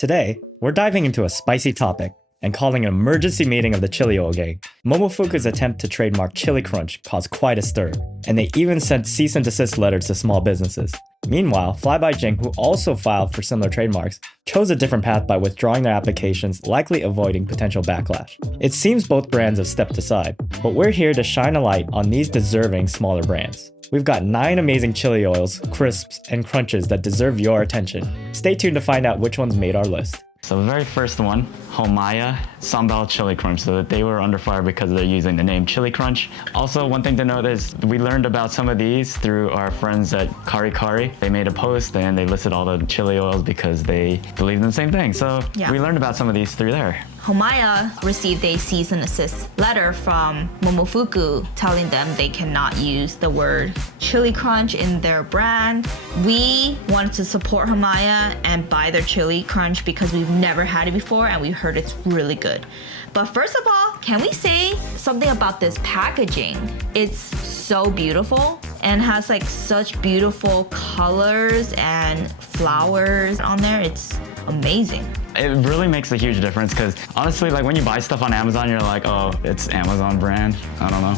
Today, we're diving into a spicy topic and calling an emergency meeting of the chili oil gang. Momofuku's attempt to trademark Chili Crunch caused quite a stir, and they even sent cease and desist letters to small businesses. Meanwhile, Flyby Jing, who also filed for similar trademarks, chose a different path by withdrawing their applications, likely avoiding potential backlash. It seems both brands have stepped aside, but we're here to shine a light on these deserving smaller brands. We've got 9 amazing chili oils, crisps, and crunches that deserve your attention. Stay tuned to find out which ones made our list. So the very first one, Homaya Sambal Chili Crunch. So they were under fire because they're using the name Chili Crunch. Also, one thing to note is we learned about some of these through our friends at Kari Kari. They made a post and they listed all the chili oils because they believe in the same thing. So we learned about some of these through there. Homaya received a cease and desist letter from Momofuku telling them they cannot use the word chili crunch in their brand. We wanted to support Homaya and buy their chili crunch because we've never had it before and we heard it's really good. But first of all, can we say something about this packaging? It's so beautiful and has like such beautiful colors and flowers on there. It's amazing. It really makes a huge difference because honestly, like when you buy stuff on Amazon, you're like, oh, it's Amazon brand. I don't know.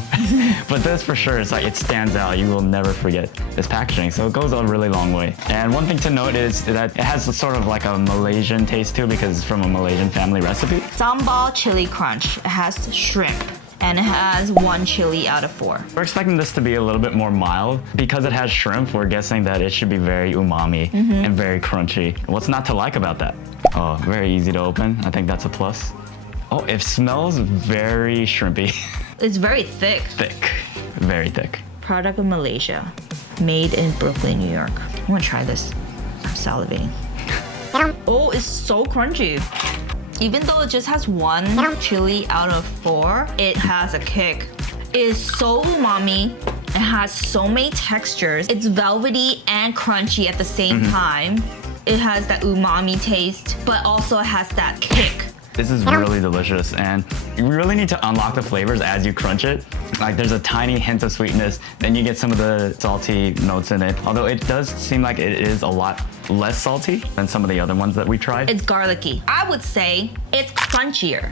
But this for sure, it's like it stands out. You will never forget this packaging. So it goes a really long way. And one thing to note is that it has sort of like a Malaysian taste too because it's from a Malaysian family recipe. Sambal Chili Crunch. It has shrimp. And it has 1 chili out of 4. We're expecting this to be a little bit more mild. Because it has shrimp, we're guessing that it should be very umami and very crunchy. What's not to like about that? Oh, very easy to open. I think that's a plus. Oh, it smells very shrimpy. It's very thick. Thick, very thick. Product of Malaysia, made in Brooklyn, New York. I want to try this. I'm salivating. Oh, it's so crunchy. Even though it just has 1 chili out of 4, it has a kick. It is so umami. It has so many textures. It's velvety and crunchy at the same time. It has that umami taste, but also it has that kick. This is really delicious, and you really need to unlock the flavors as you crunch it. Like there's a tiny hint of sweetness, then you get some of the salty notes in it. Although it does seem like it is a lot less salty than some of the other ones that we tried. It's garlicky. I would say it's crunchier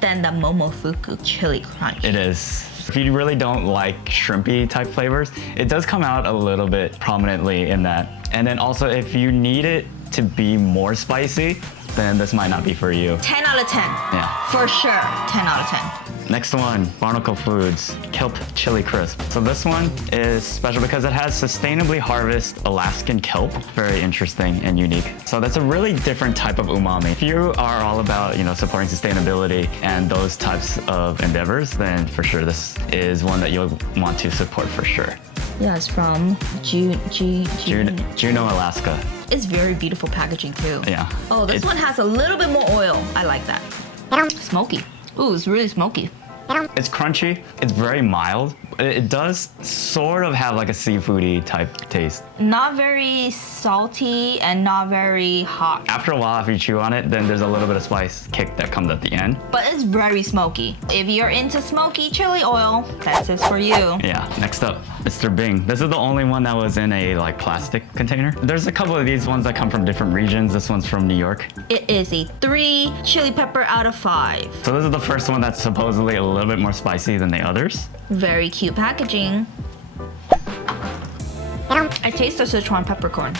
than the Momofuku Chili Crunch. It is. If you really don't like shrimpy type flavors, it does come out a little bit prominently in that. And then also if you need it to be more spicy, then this might not be for you. 10 out of 10. Yeah. For sure, 10 out of 10. Next one, Barnacle Foods, Kelp Chili Crisp. So this one is special because it has sustainably harvested Alaskan kelp. Very interesting and unique. So that's a really different type of umami. If you are all about, supporting sustainability and those types of endeavors, then for sure this is one that you'll want to support for sure. Yeah, it's from Juneau, Alaska. It's very beautiful packaging too. Yeah. Oh, this one has a little bit more oil. I like that. Smoky. Ooh, it's really smoky. It's crunchy. It's very mild. It does sort of have like a seafoody type taste. Not very salty and not very hot. After a while, if you chew on it, then there's a little bit of spice kick that comes at the end. But it's very smoky. If you're into smoky chili oil, that's it for you. Yeah, next up, Mr. Bing. This is the only one that was in a plastic container. There's a couple of these ones that come from different regions. This one's from New York. It is a 3 chili pepper out of 5. So this is the first one that's supposedly a little bit more spicy than the others. Very cute packaging. I taste the Sichuan peppercorn.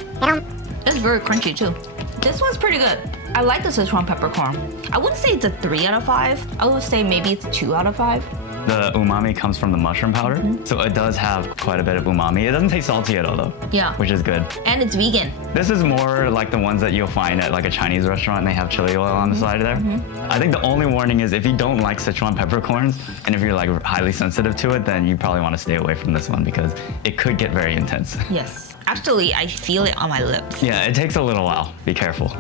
It's very crunchy too. This one's pretty good. I like the Sichuan peppercorn. I wouldn't say it's a 3 out of 5. I would say maybe it's 2 out of 5. The umami comes from the mushroom powder, so it does have quite a bit of umami. It doesn't taste salty at all though. Yeah. Which is good. And it's vegan. This is more like the ones that you'll find at like a Chinese restaurant and they have chili oil on the side of there. I think the only warning is if you don't like Sichuan peppercorns and if you're like highly sensitive to it, then you probably want to stay away from this one because it could get very intense. Yes. Actually, I feel it on my lips. Yeah, it takes a little while. Be careful.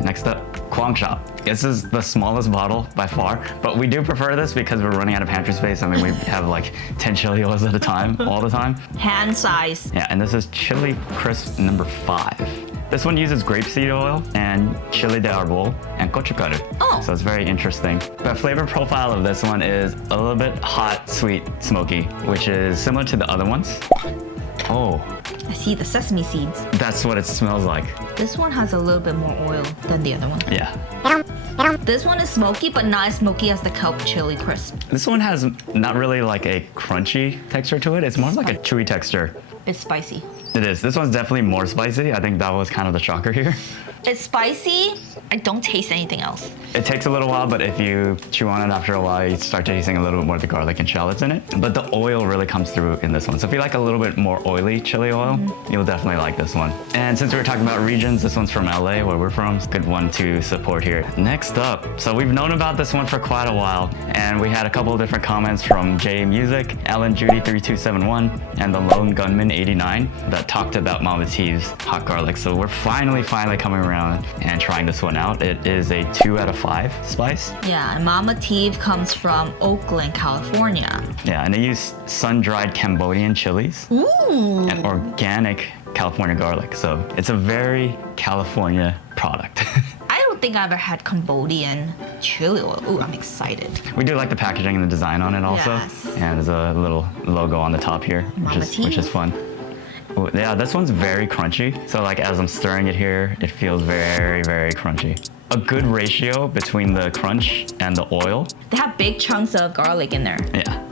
Next up, Kwang Shop. This is the smallest bottle by far, but we do prefer this because we're running out of pantry space. I mean, we have like 10 chili oils at a time, all the time. Hand size. Yeah, and this is Chili Crisp number 5. This one uses grapeseed oil and chili de arbol and gochugaru. Oh. So it's very interesting. The flavor profile of this one is a little bit hot, sweet, smoky, which is similar to the other ones. Oh, I see the sesame seeds. that's what it smells like. This one has a little bit more oil than the other one. Yeah. This one is smoky, but not as smoky as the kelp chili crisp. This one has not really like a crunchy texture to it. It's more like a chewy texture. It's spicy. It is. This one's definitely more spicy. I think that was kind of the shocker here. It's spicy. I don't taste anything else. It takes a little while, but if you chew on it after a while, you start tasting a little bit more of the garlic and shallots in it. But the oil really comes through in this one. So if you like a little bit more oily chili oil, you'll definitely like this one. And since we were talking about regions, this one's from LA, where we're from. It's a good one to support here. Next up, so we've known about this one for quite a while, and we had a couple of different comments from J Music, Ellen Judy 3271, and the Lone Gunman 89 that talked about Mama T's hot garlic. So we're finally coming around and trying this one out. It is a 2 out of 5 spice. Yeah, and Mama Tea comes from Oakland, California. Yeah, and they use sun-dried Cambodian chilies Ooh. and organic California garlic. So it's a very California product. I don't think I ever had Cambodian chili oil. Ooh, I'm excited. We do like the packaging and the design on it also. Yes. And there's a little logo on the top here, which is fun. Ooh, yeah, this one's very crunchy. So like as I'm stirring it here, it feels very, very crunchy. A good ratio between the crunch and the oil. They have big chunks of garlic in there. Yeah.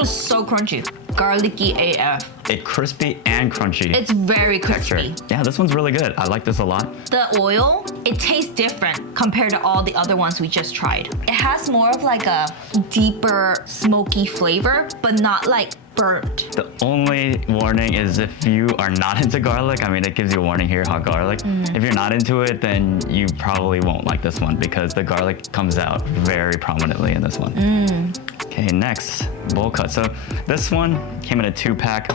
It's so crunchy. Garlicky AF. A crispy and crunchy It's very texture. crispy. Yeah, this one's really good. I like this a lot. The oil, it tastes different compared to all the other ones we just tried. It has more of like a deeper smoky flavor, but not like burnt. The only warning is if you are not into garlic, I mean, it gives you a warning here, hot garlic. If you're not into it, then you probably won't like this one because the garlic comes out very prominently in this one. Okay, next, bowl cut. So this one came in a 2-pack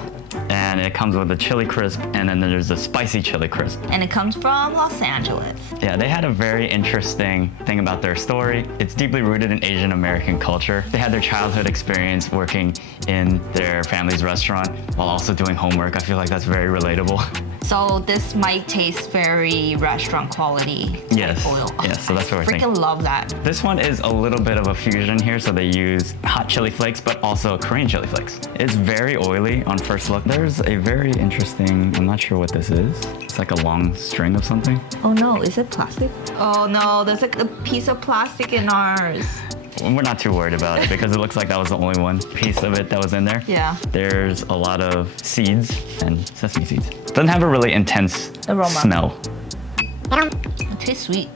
and it comes with a chili crisp and then there's a spicy chili crisp. And it comes from Los Angeles. Yeah, they had a very interesting thing about their story. It's deeply rooted in Asian American culture. They had their childhood experience working in their family's restaurant while also doing homework. I feel like that's very relatable. So this might taste very restaurant quality Yes. oil. Yes, so that's what we're freaking thinking. love that. This one is a little bit of a fusion here, so they use hot chili flakes, but also Korean chili flakes. It's very oily on first look. There's a very interesting, I'm not sure what this is. It's like a long string of something. Oh no, is it plastic? Oh no, there's like a piece of plastic in ours. We're not too worried about it because it looks like that was the only one piece of it that was in there. Yeah. There's a lot of seeds and sesame seeds. Doesn't have a really intense Aroma. smell. It tastes sweet.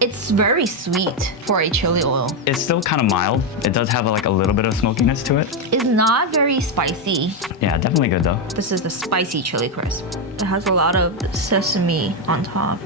It's very sweet for a chili oil. It's still kind of mild. It does have like a little bit of smokiness to it. It's not very spicy. Yeah, definitely good though. This is the spicy chili crisp. It has a lot of sesame on top.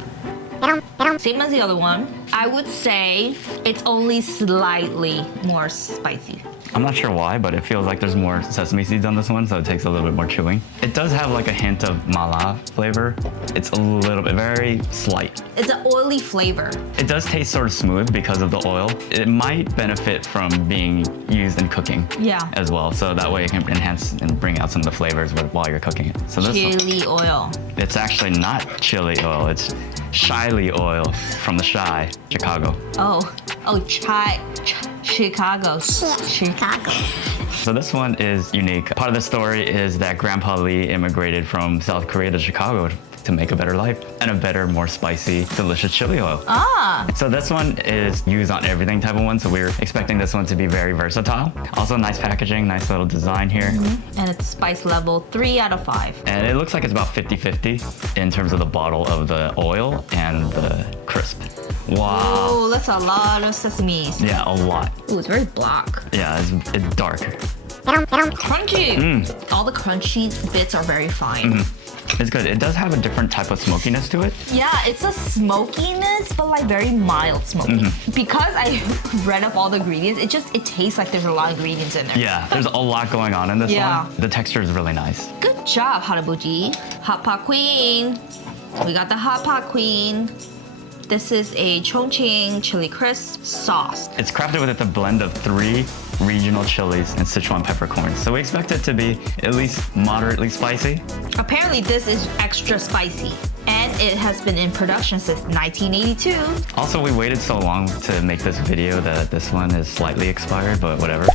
Same as the other one. I would say it's only slightly more spicy. I'm not sure why, but it feels like there's more sesame seeds on this one, so it takes a little bit more chewing. It does have like a hint of mala flavor. It's a little bit, very slight. It's an oily flavor. It does taste sort of smooth because of the oil. It might benefit from being used in cooking Yeah. as well, so that way it can enhance and bring out some of the flavors while you're cooking it. So this Chili oil. it's actually not chili oil, it's Shyly oil from the Shy, Chicago. Chicago. Chicago. So this one is unique. Part of the story is that Grandpa Lee immigrated from South Korea to Chicago to make a better life and a better, more spicy, delicious chili oil. So this one is used on everything type of one, so we're expecting this one to be very versatile. Also nice packaging, nice little design here. And it's spice level 3 out of 5. And it looks like it's about 50-50 in terms of the bottle of the oil and the crisp. Wow. Oh, that's a lot of sesame. Yeah, a lot. Oh, it's very black. Yeah, it's dark. Crunchy. All the crunchy bits are very fine. It's good. It does have a different type of smokiness to it. Yeah, it's a smokiness, but like very mild smoky. Because I read up all the ingredients, it tastes like there's a lot of ingredients in there. Yeah, there's a lot going on in this Yeah. one. The texture is really nice. Good job, Harabuji. Hot Pot Queen. We got the Hot Pot Queen. This is a Chongqing chili crisp sauce. It's crafted with a blend of 3 regional chilies and Sichuan peppercorns. So we expect it to be at least moderately spicy. Apparently this is extra spicy and it has been in production since 1982. Also, we waited so long to make this video that this one is slightly expired, but whatever.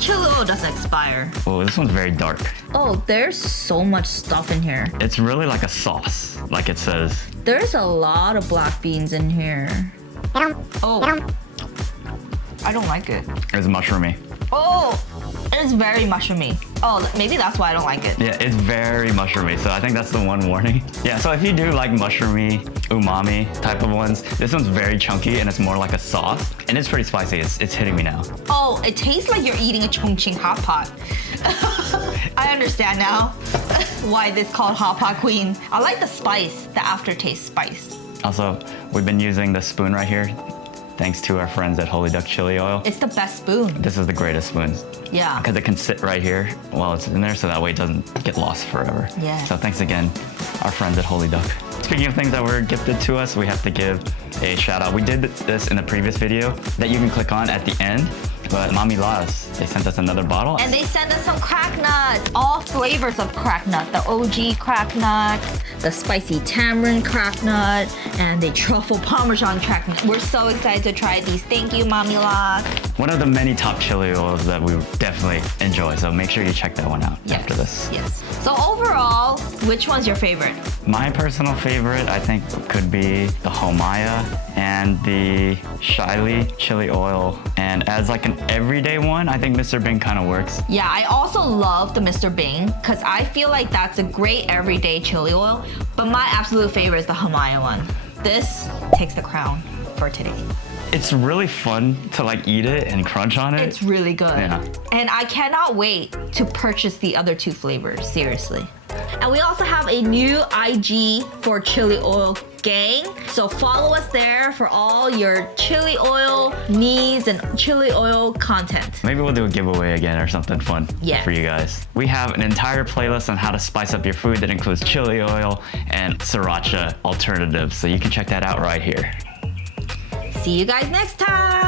Chili oil doesn't expire. Oh, this one's very dark. Oh, there's so much stuff in here. It's really like a sauce, like it says. There's a lot of black beans in here. Oh, I don't like it. It's mushroomy. Oh, it's very mushroomy. Oh, maybe that's why I don't like it. Yeah, it's very mushroomy, so I think that's the one warning. Yeah, so if you do like mushroomy, umami type of ones, this one's very chunky and it's more like a sauce. And it's pretty spicy, it's hitting me now. Oh, it tastes like you're eating a Chongqing hot pot. I understand now why this is called hot pot queen. I like the spice, the aftertaste spice. Also, we've been using the spoon right here, thanks to our friends at Holy Duck Chili Oil. It's the best spoon. This is the greatest spoons. Yeah. Because it can sit right here while it's in there, so that way it doesn't get lost forever. Yeah. So thanks again, our friends at Holy Duck. Speaking of things that were gifted to us, we have to give a shout out. We did this in the previous video that you can click on at the end, but Mami Las, they sent us another bottle. And they sent us some crack nuts, all flavors of crack nut. The OG crack nut, the spicy tamarind crack nut, and the truffle parmesan crack nut. We're so excited to try these. Thank you, Mami Las. One of the many top chili oils that we definitely enjoy, so make sure you check that one out after this. Yes. So overall, which one's your favorite? My personal favorite, I think, could be the Homaya and the Shiley chili oil. And as like an everyday one, I think Mr. Bing kind of works. Yeah, I also love the Mr. Bing because I feel like that's a great everyday chili oil. But my absolute favorite is the Homaya one. This takes the crown for today. It's really fun to like eat it and crunch on it. It's really good. Yeah. And I cannot wait to purchase the other two flavors, seriously. And we also have a new IG for chili oil gang. So follow us there for all your chili oil needs and chili oil content. Maybe we'll do a giveaway again or something fun for you guys. We have an entire playlist on how to spice up your food that includes chili oil and sriracha alternatives. So you can check that out right here. See you guys next time.